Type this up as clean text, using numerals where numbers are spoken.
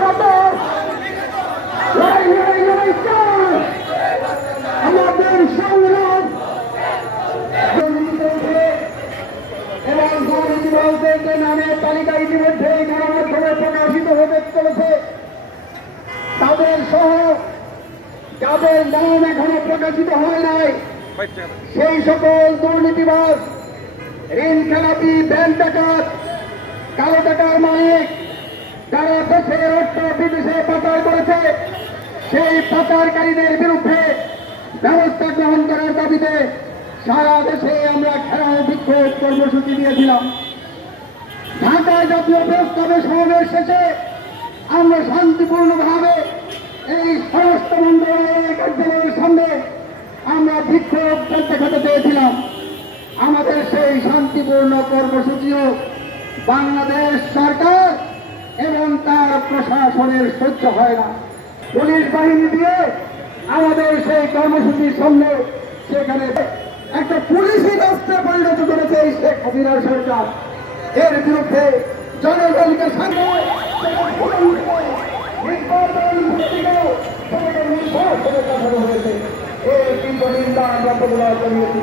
আমাদের আমাদের সংগ্রাম এবং দুর্নীতিবাজদের যে নামের তালিকা ইতিমধ্যে গণমাধ্যমে প্রকাশিত হতে চলেছে, তাদের সহ যাদের নাম এখনো প্রকাশিত হয় নাই, সেই সকল দুর্নীতিবাজ, ঋণ খেলাপি, ব্যাংক ডাকাত, কালো টাকার মালিক, যারা দেশের অর্থ বিদেশে পাচার করেছে, সেই পাচারকারীদের বিরুদ্ধে ব্যবস্থা গ্রহণ করার দাবিতে সারা দেশে আমরা ঘেরাও বিক্ষোভ কর্মসূচি দিয়েছিলাম। ঢাকায় জাতীয় প্রস্তাবে সমাবেশ শেষে আমরা শান্তিপূর্ণভাবে এই স্বরাষ্ট্র মন্ত্রণালয়ের কার্যালয়ের সামনে আমরা বিক্ষোভ করতে চেয়েছিলাম। আমাদের সেই শান্তিপূর্ণ কর্মসূচিও বাংলাদেশ সরকার এবং তার প্রশাসনের সহ্য হয় না। পুলিশ বাহিনী দিয়ে আমাদের সেই কর্মসূচির সামনে সেখানে একটা পুলিশি রাস্ত্রে পরিণত করেছে এই শেখ হাসিনার সরকার। এর বিরুদ্ধে জনগণকে সামনে হয়েছে এর তীব্র নিন্দা আমরা প্রতিবাদ জানিয়েছি।